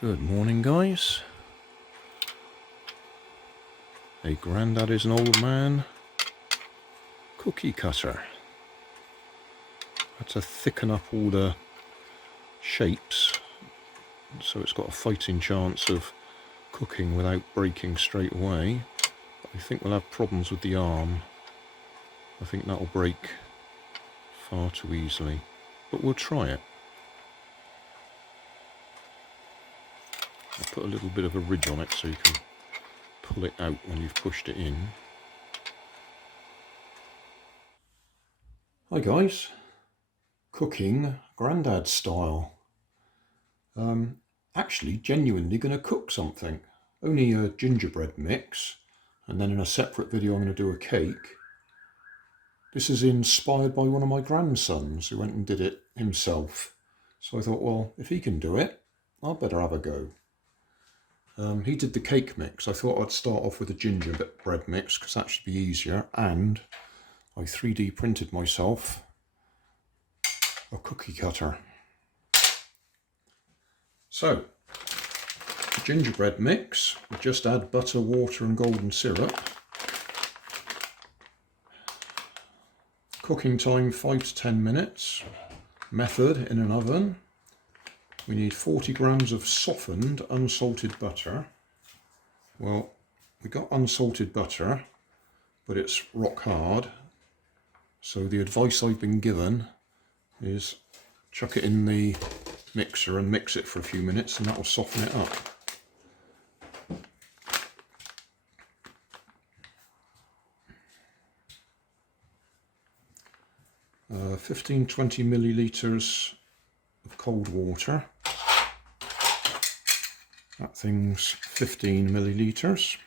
Good morning, guys. A Grandad is an old man cookie cutter. Had to thicken up all the shapes so it's got a fighting chance of cooking without breaking straight away. But I think we'll have problems with the arm. I think that'll break far too easily, but we'll try it. I'll put a little bit of a ridge on it so you can pull it out when you've pushed it in. Hi guys, cooking Grandad style. Actually genuinely going to cook something. Only a gingerbread mix, and then in a separate video I'm going to do a cake. This is inspired by one of my grandsons who went and did it himself. So I thought, well, if he can do it, I'll better have a go. He did the cake mix. I thought I'd start off with a gingerbread mix because that should be easier, and I 3D printed myself a cookie cutter. So, the gingerbread mix, we just add butter, water and golden syrup. Cooking time 5 to 10 minutes. Method in an oven. We need 40 grams of softened unsalted butter. Well, we got unsalted butter, but it's rock hard. So the advice I've been given is chuck it in the mixer and mix it for a few minutes, and that will soften it up. Uh, 15-20 millilitres of cold water. That thing's 15 millilitres.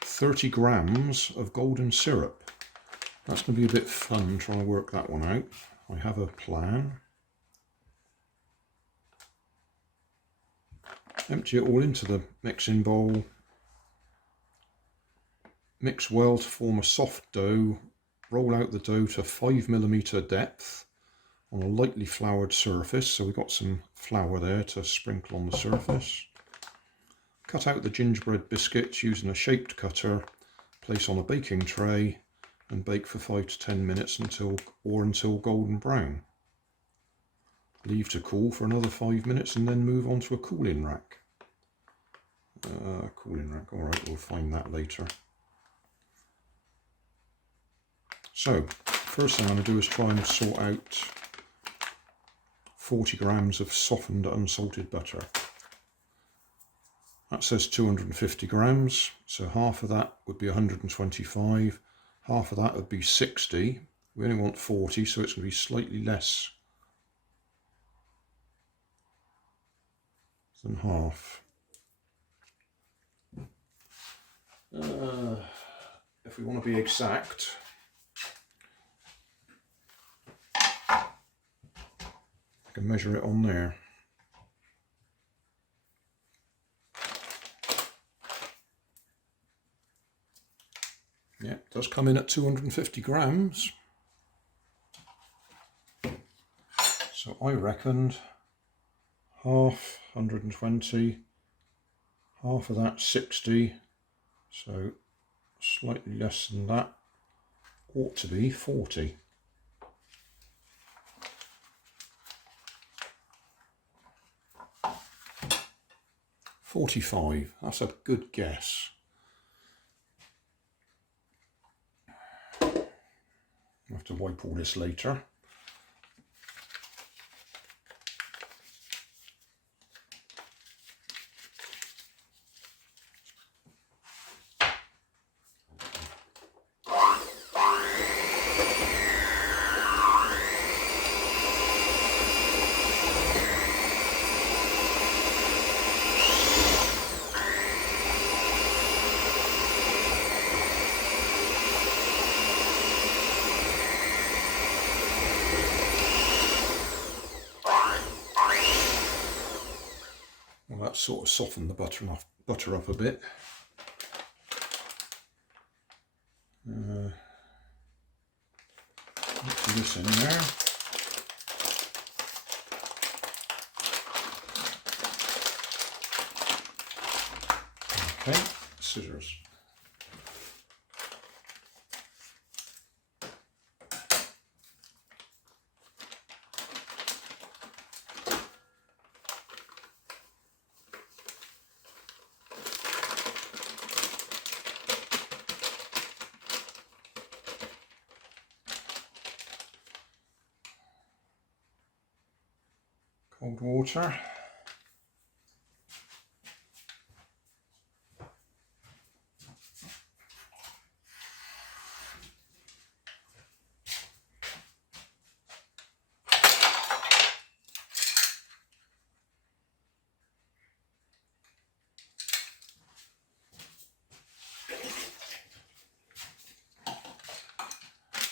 30 grams of golden syrup. That's going to be a bit fun trying to work that one out. I have a plan. Empty it all into the mixing bowl. Mix well to form a soft dough. Roll out the dough to 5mm depth on a lightly floured surface. So we've got some flour there to sprinkle on the surface. Cut out the gingerbread biscuits using a shaped cutter. Place on a baking tray and bake for 5 to 10 minutes until golden brown. Leave to cool for another 5 minutes and then move on to a cooling rack. Alright, we'll find that later. So, first thing I'm going to do is try and sort out 40 grams of softened unsalted butter. That says 250 grams, so half of that would be 125. Half of that would be 60. We only want 40, so it's going to be slightly less than half. If we want to be exact, I can measure it on there. Yeah, it does come in at 250 grams. So I reckoned half 120, half of that 60, so slightly less than that, ought to be 40. $45, that's a good guess. I'll have to wipe all this later. Well, that sort of softened the butter up a bit. Put this in there. Okay, scissors. Cold water.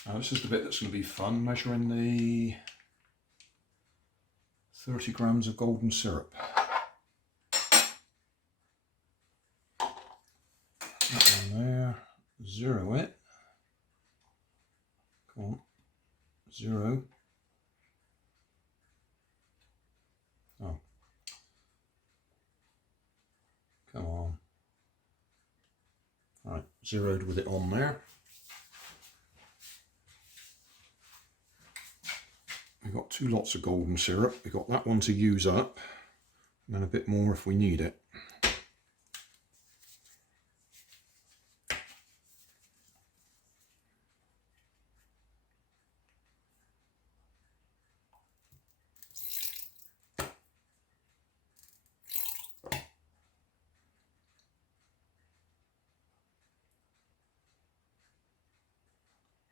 Now this is the bit that's going to be fun, measuring the 30 grams of golden syrup. That one there, 0 it. Come on, 0. Oh, come on. Right, 0'd with it on there. We've got 2 lots of golden syrup. We've got that one to use up, and then a bit more if we need it.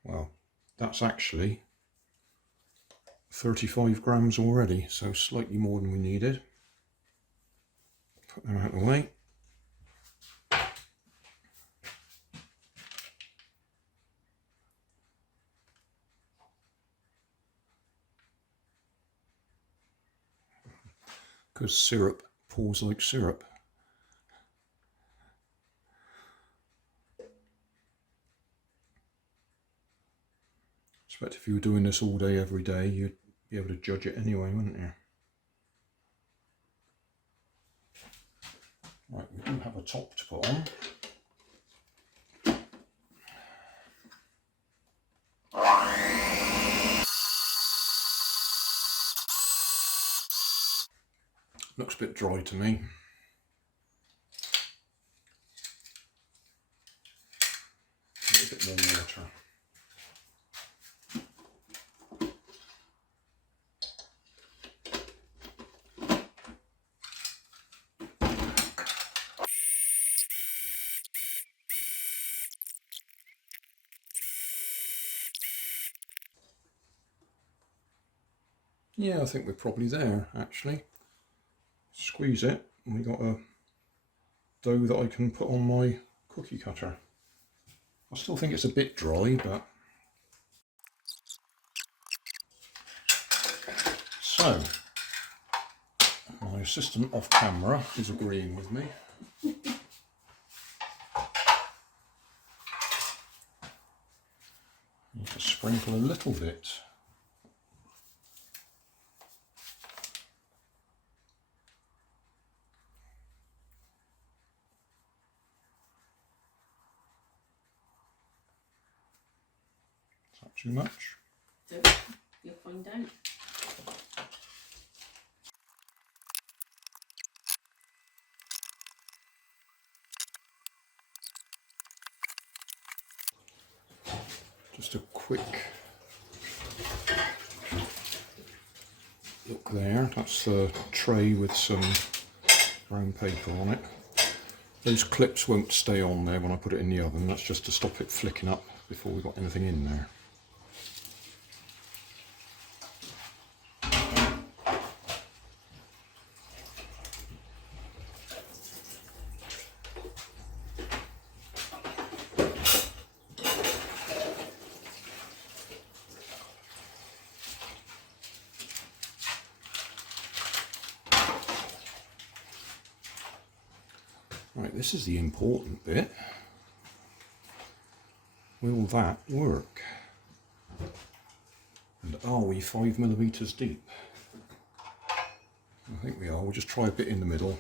Well, that's actually 35 grams already, so slightly more than we needed. Put them out of the way. Because syrup pours like syrup. I expect if you were doing this all day, every day, you'd be able to judge it anyway, wouldn't you? Right, we do have a top to put on. Looks a bit dry to me. A little bit more water. Yeah, I think we're probably there, actually. Squeeze it, and we got a dough that I can put on my cookie cutter. I still think it's a bit dry, but... So, my assistant off camera is agreeing with me. Need to sprinkle a little bit. Is that too much? You'll find out. Just a quick look there. That's the tray with some brown paper on it. Those clips won't stay on there when I put it in the oven. That's just to stop it flicking up before we've got anything in there. Right, this is the important bit. Will that work? And are we 5mm deep? I think we are. We'll just try a bit in the middle.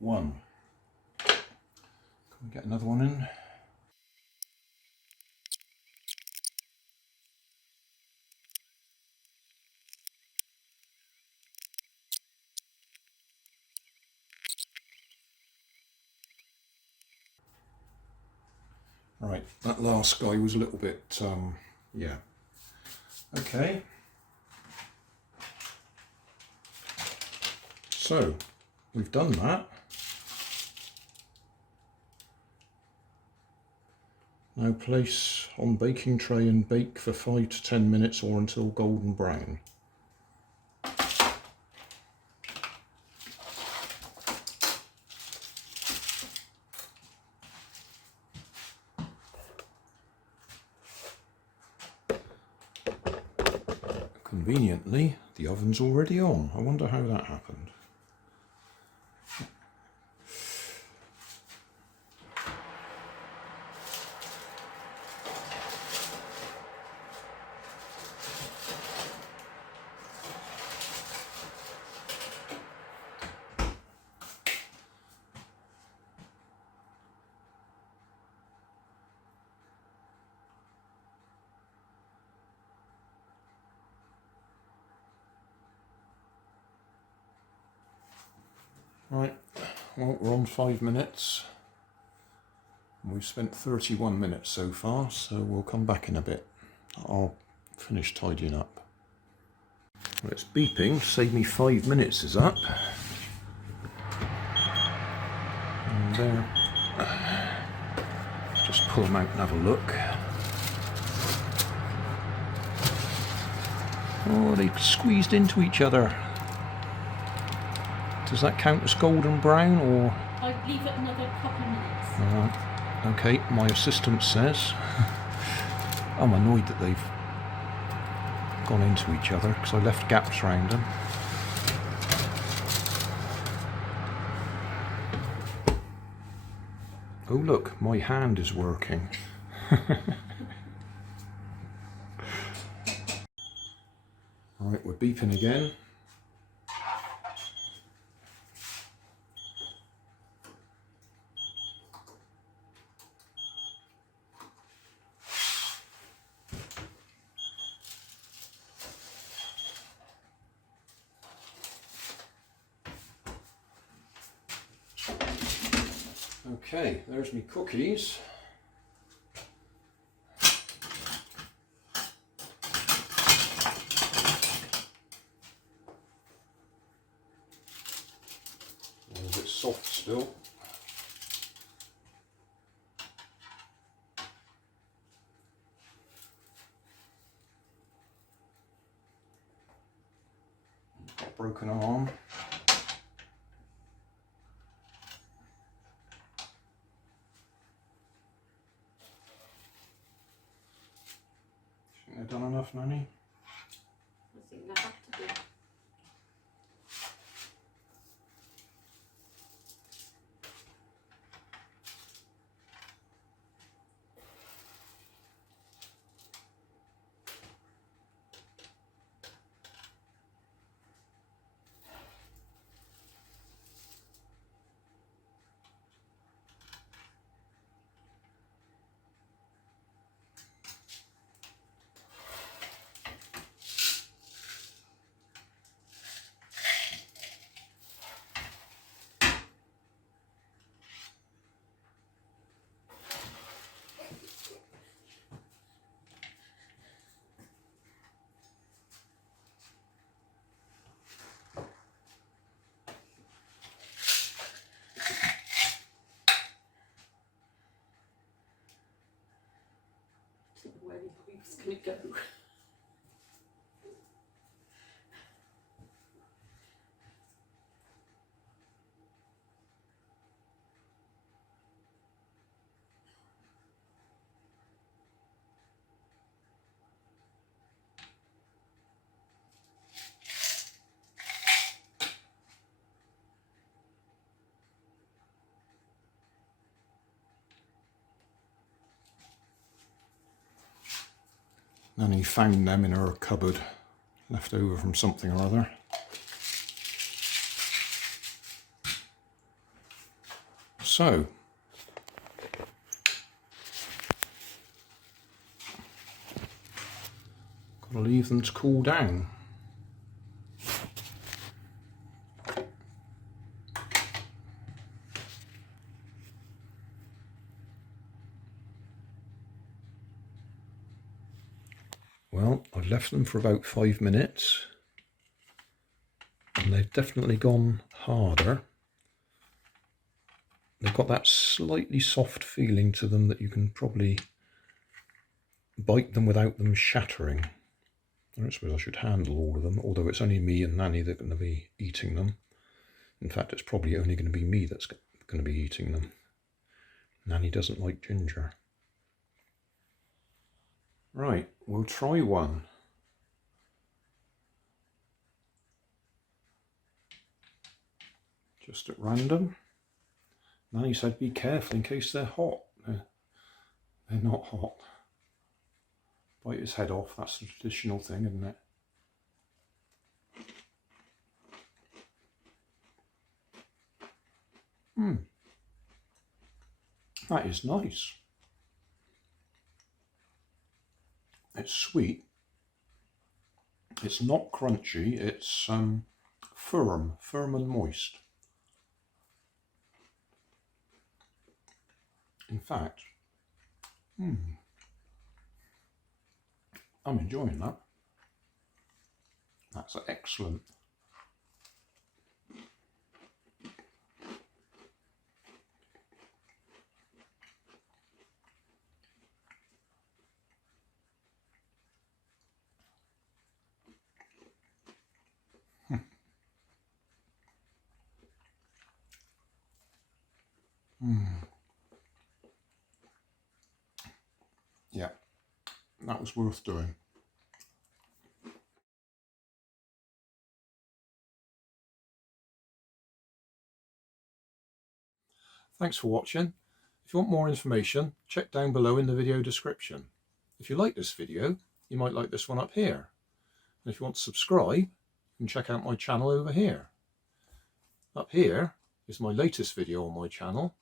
one. Can we get another one in? Right, that last guy was a little bit, yeah. Okay. So, we've done that. Now place on baking tray and bake for 5 to 10 minutes or until golden brown. Conveniently, the oven's already on. I wonder how that happened. Right, well, we're on 5 minutes. We've spent 31 minutes so far, so we'll come back in a bit. I'll finish tidying up. Well, it's beeping, save me 5 minutes is up. And there. Just pull them out and have a look. Oh, they've squeezed into each other. Does that count as golden brown, or? I'd leave it another couple of minutes. Okay, my assistant says. I'm annoyed that they've gone into each other because I left gaps around them. Oh look, my hand is working. Right, we're beeping again. Okay, there's my cookies. A little bit soft still. Got a broken arm. Think they've done enough, Nanny? I think they have to be. I don't know where the hoop's going to go. Nanny found them in her cupboard, left over from something or other. so. Got to leave them to cool down. Well, I've left them for about 5 minutes and they've definitely gone harder. They've got that slightly soft feeling to them that you can probably bite them without them shattering. I don't suppose I should handle all of them, although it's only me and Nanny that are going to be eating them. In fact, it's probably only going to be me that's going to be eating them. Nanny doesn't like ginger. Right, we'll try one. Just at random. Nanny said be careful in case they're hot. They're not hot. Bite his head off, that's the traditional thing, isn't it? That is nice. It's sweet. It's not crunchy, it's firm and moist. In fact, I'm enjoying that. That's excellent. Yeah, that was worth doing. Thanks for watching. If you want more information, check down below in the video description. If you like this video, you might like this one up here. And if you want to subscribe, you can check out my channel over here. Up here is my latest video on my channel,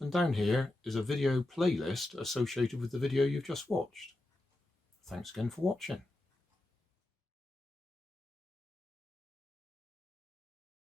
and down here is a video playlist associated with the video you've just watched. Thanks again for watching.